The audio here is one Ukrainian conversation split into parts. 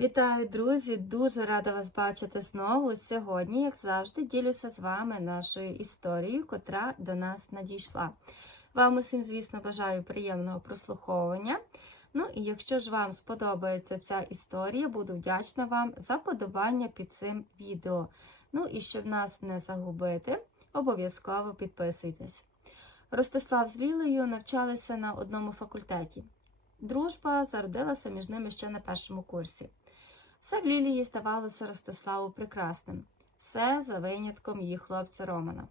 Вітаю, друзі! Дуже рада вас бачити знову. Сьогодні, як завжди, ділюся з вами нашою історією, котра до нас надійшла. Вам усім, звісно, бажаю приємного прослуховування. Ну і якщо ж вам сподобається ця історія, буду вдячна вам за подобання під цим відео. Ну і щоб нас не загубити, обов'язково підписуйтесь. Ростислав з Лілею навчалися на одному факультеті. Дружба зародилася між ними ще на першому курсі. Все в Лілії здавалося Ростиславу прекрасним, все за винятком її хлопця Романа.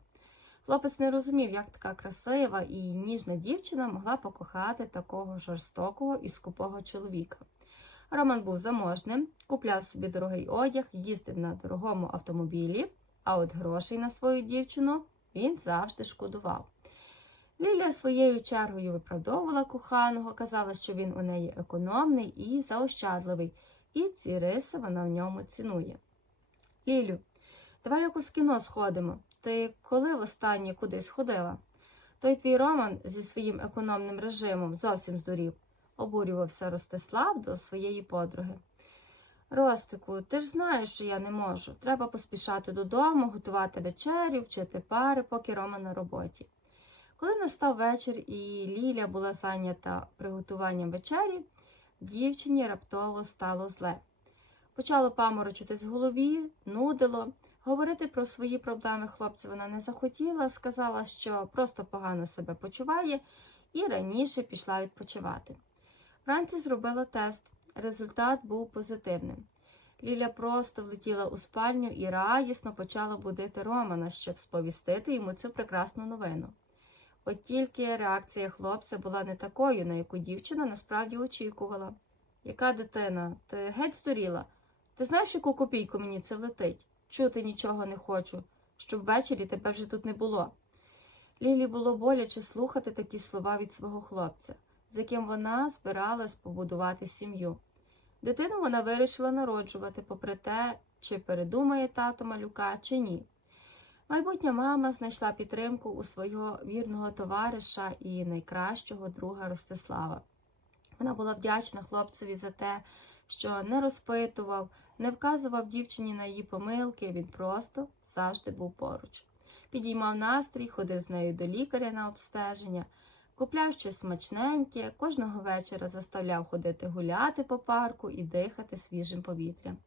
Хлопець не розумів, як така красива і ніжна дівчина могла покохати такого жорстокого і скупого чоловіка. Роман був заможним, купляв собі дорогий одяг, їздив на дорогому автомобілі, а от грошей на свою дівчину він завжди шкодував. Лілія своєю чергою виправдовувала коханого, казала, що він у неї економний і заощадливий, і ці риси вона в ньому цінує. Лілю, давай якось кіно сходимо. Ти коли востаннє кудись ходила? Той твій Роман зі своїм економним режимом зовсім здурів, обурювався Ростислав до своєї подруги. Ростику, ти ж знаєш, що я не можу. Треба поспішати додому, готувати вечерю, вчити пари, поки Рома на роботі. Коли настав вечір і Ліля була зайнята приготуванням вечері, дівчині раптово стало зле. Почало паморочитись в голові, нудило. Говорити про свої проблеми хлопцю вона не захотіла, сказала, що просто погано себе почуває, і раніше пішла відпочивати. Вранці зробила тест. Результат був позитивним. Ліля просто влетіла у спальню і радісно почала будити Романа, щоб сповістити йому цю прекрасну новину. От тільки реакція хлопця була не такою, на яку дівчина насправді очікувала. Яка дитина? Ти геть здуріла? Ти знаєш, яку копійку мені це влетить? Чути нічого не хочу, щоб ввечері тебе вже тут не було. Лілі було боляче слухати такі слова від свого хлопця, з яким вона збиралась побудувати сім'ю. Дитину вона вирішила народжувати, попри те, чи передумає тато малюка, чи ні. Майбутня мама знайшла підтримку у свого вірного товариша і найкращого друга Ростислава. Вона була вдячна хлопцеві за те, що не розпитував, не вказував дівчині на її помилки, він просто завжди був поруч. Підіймав настрій, ходив з нею до лікаря на обстеження, купляв щось смачненьке, кожного вечора заставляв ходити гуляти по парку і дихати свіжим повітрям.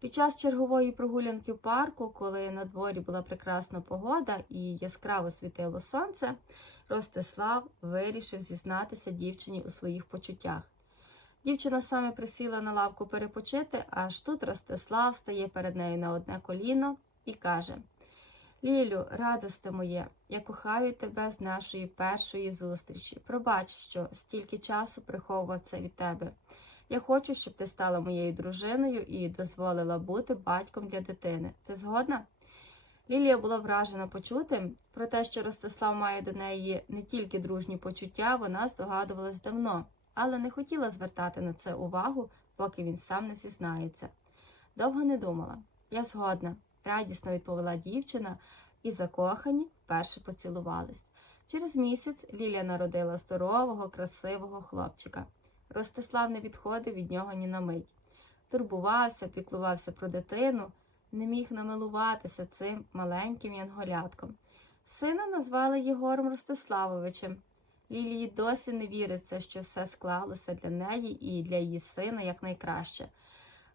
Під час чергової прогулянки в парку, коли на дворі була прекрасна погода і яскраво світило сонце, Ростислав вирішив зізнатися дівчині у своїх почуттях. Дівчина саме присіла на лавку перепочити, аж тут Ростислав стає перед нею на одне коліно і каже: Лілю, радосте моє, я кохаю тебе з нашої першої зустрічі. Пробач, що стільки часу приховував це від тебе. Я хочу, щоб ти стала моєю дружиною і дозволила бути батьком для дитини. Ти згодна? Лілія була вражена почутим. Про те, що Ростислав має до неї не тільки дружні почуття, вона здогадувалась давно, але не хотіла звертати на це увагу, поки він сам не зізнається. Довго не думала. Я згодна, радісно відповіла дівчина, і закохані вперше поцілувались. Через місяць Лілія народила здорового, красивого хлопчика. Ростислав не відходив від нього ні на мить. Турбувався, піклувався про дитину, не міг намилуватися цим маленьким янголятком. Сина назвали Єгором Ростиславовичем. Лілії досі не віриться, що все склалося для неї і для її сина якнайкраще.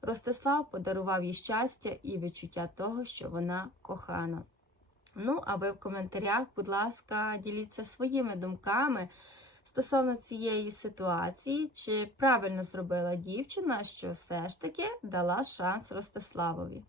Ростислав подарував їй щастя і відчуття того, що вона кохана. Ну, а ви в коментарях, будь ласка, діліться своїми думками стосовно цієї ситуації, чи правильно зробила дівчина, що все ж таки дала шанс Ростиславові.